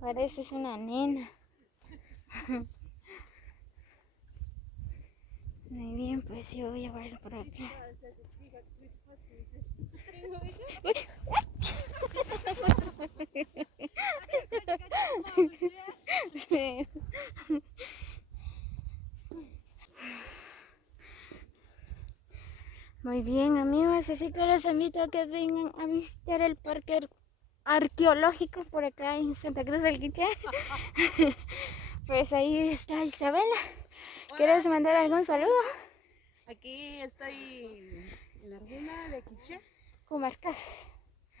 Pareces una nena. Muy bien, pues yo voy a ver por acá. Sí. Muy bien, amigos, así que los invito a que vengan a visitar el parque arqueológico por acá en Santa Cruz del Quiché. Pues ahí está Isabela. ¿Quieres mandar algún saludo? Aquí estoy en la Arguna de Quiché. Comarcal.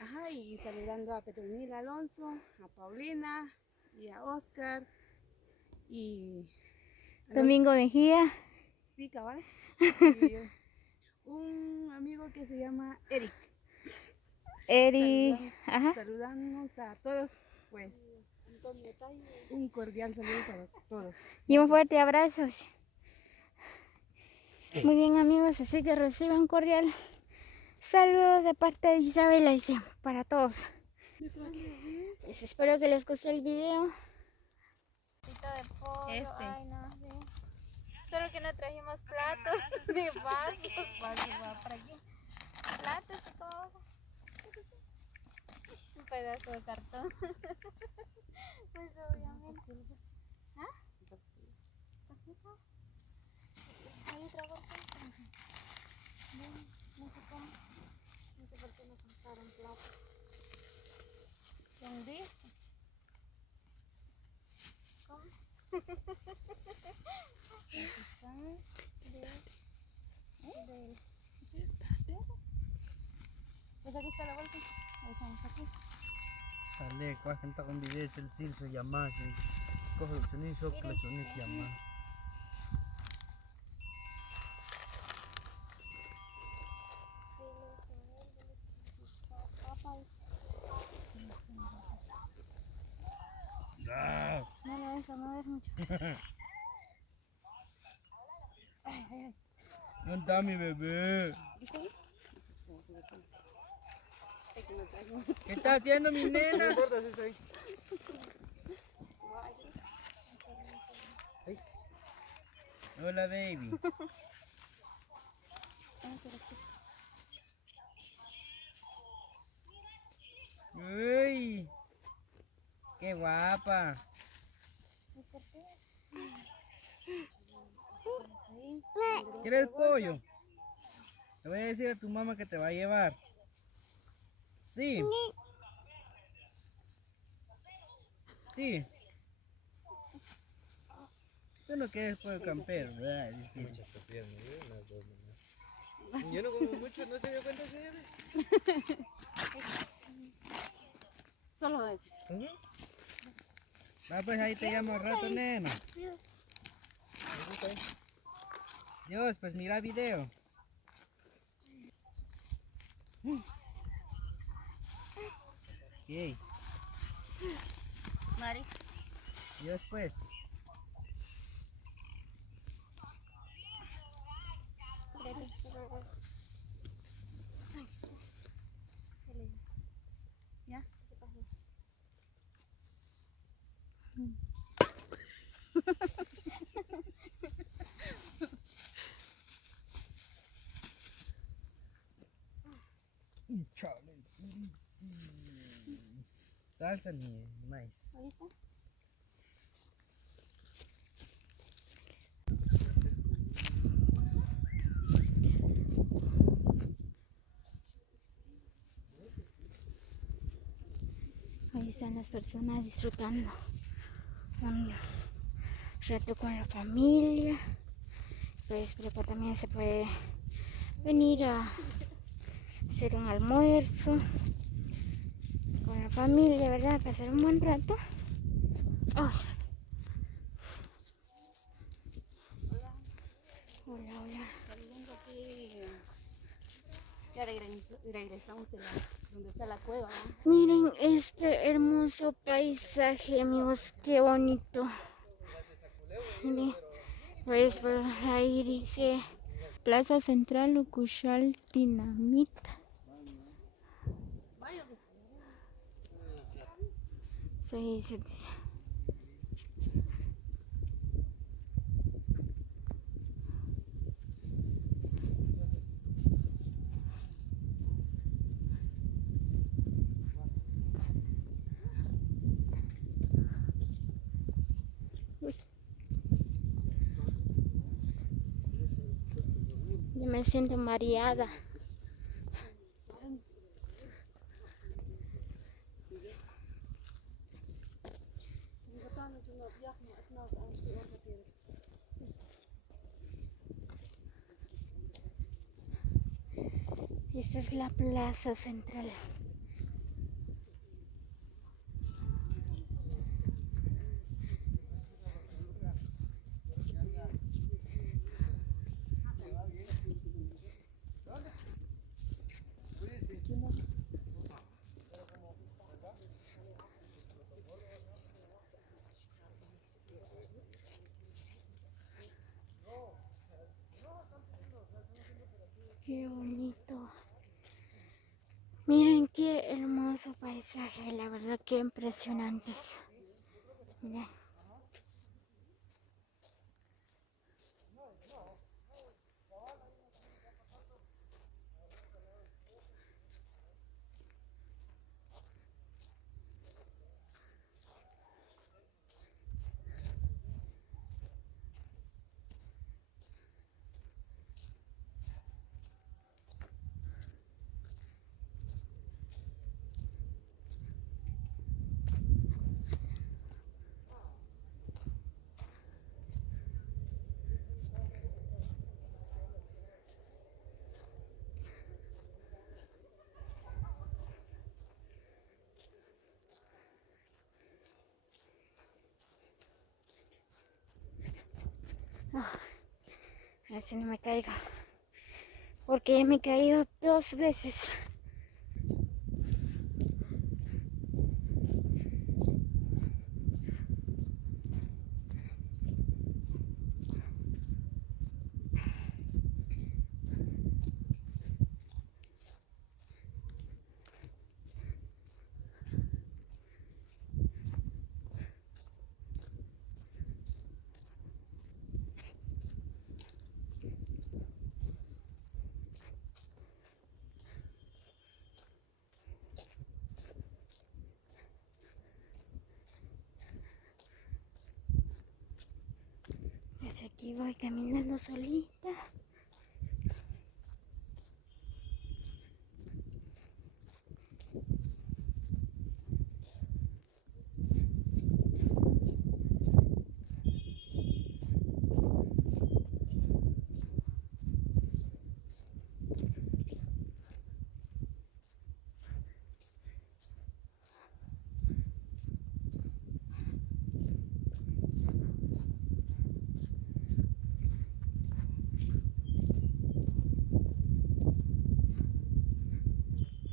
Ajá, y saludando a Petronila Alonso, a Paulina y a Oscar y a los Domingo Mejía. sí, cabal. Y un amigo que se llama Eric. Eri. Ajá. Saludamos a todos, pues un cordial saludo para todos. Y un Gracias. fuerte abrazo. Muy bien, amigos, así que reciban cordial saludos de parte de Isabela y para todos. Pues espero que les guste el video. De pollo, ay, no sé. Solo que no trajimos platos de vasos. Va para aquí. Platos y cosas. Un pedazo de cartón. Pues obviamente. ¿Ah? ¿Poquito? Hay otra bolsa. No sé cómo. No sé por qué no compraron platos. ¿Quién dice? ¿Cómo? Aquí están. Pues aquí está la bolsa. La echamos aquí. Sale, qua gente con video el sil se llama así. Coge el sonido que le sonido se llama. No le vas a mover mucho. ¿Dónde está mi bebé? ¿Qué está haciendo mi nena? No importa si está ahí. Hola, baby. Uy, qué guapa. ¿Quieres pollo? Le voy a decir a tu mamá que te va a llevar. Sí. Sí. Tú no quieres pollo campero, ¿verdad? Muchas piernas, las dos nomás. Yo no como mucho, no se dio cuenta, señora. Solo eso. Va, pues ahí te llamo al rato, nena. Dios, pues mira video. ¿Qué? Mari. Dios, pues. ¿Ya? Chale. Salsa ni maíz. Ahí están las personas disfrutando un rato con la familia. Pues por acá también se puede venir a hacer un almuerzo con la familia, ¿verdad? Pasar un buen rato. Oh. Hola, hola. Saliendo aquí. Ya regresamos de donde está la cueva, ¿no? Miren este hermoso paisaje, amigos, qué bonito. Miren, pues por ahí dice Plaza Central Ucuchal Dinamita. Sí, se dice. Uy. Yo me siento mareada. Esta es la plaza central. Qué bonito. Miren qué hermoso paisaje, la verdad que impresionantes. Miren. A ver si no me caigo. Porque ya me he caído 2 veces. Desde aquí voy caminando solita.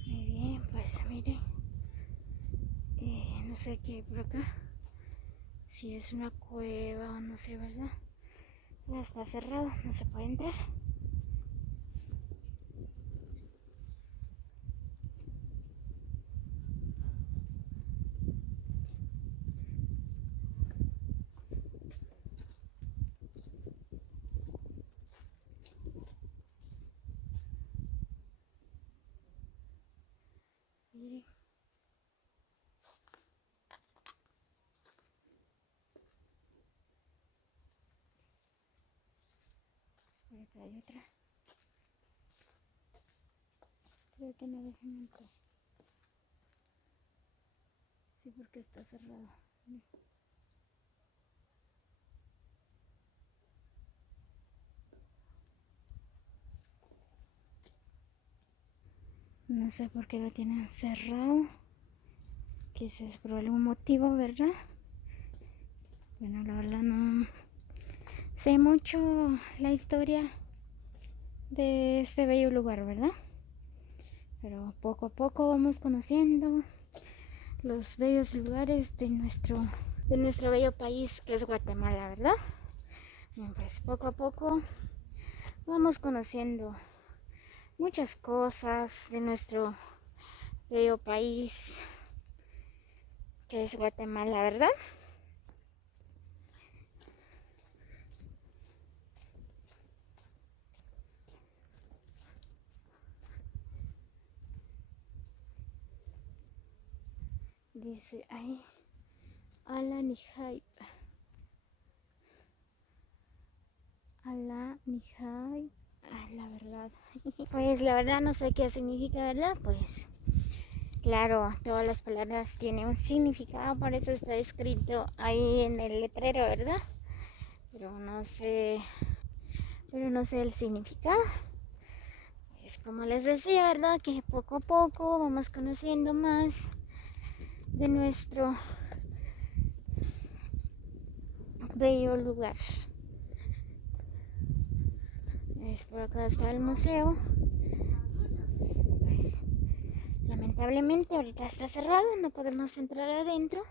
Muy bien, pues miren. No sé qué hay por acá. Si es una cueva o no sé, ¿verdad? Ya está cerrado, no se puede entrar. Miren. Por acá hay otra. Creo que no dejan entrar. Sí, porque está cerrado. No sé por qué lo tienen cerrado. Quizás por algún motivo, ¿verdad? Bueno, la verdad no sé mucho la historia de este bello lugar, ¿verdad? Pero poco a poco vamos conociendo los bellos lugares de nuestro bello país que es Guatemala, ¿verdad? Bien, pues poco a poco vamos conociendo muchas cosas de nuestro bello país que es Guatemala, ¿verdad? Dice ahí, Ala Nihai. Ala Nihai. Ay, la verdad. Pues la verdad no sé qué significa, ¿verdad? Pues claro, todas las palabras tienen un significado, por eso está escrito ahí en el letrero, ¿verdad? Pero no sé el significado. Es como les decía, ¿verdad? Que poco a poco vamos conociendo más de nuestro bello lugar. Por acá está el museo. Pues lamentablemente ahorita está cerrado, no podemos entrar adentro.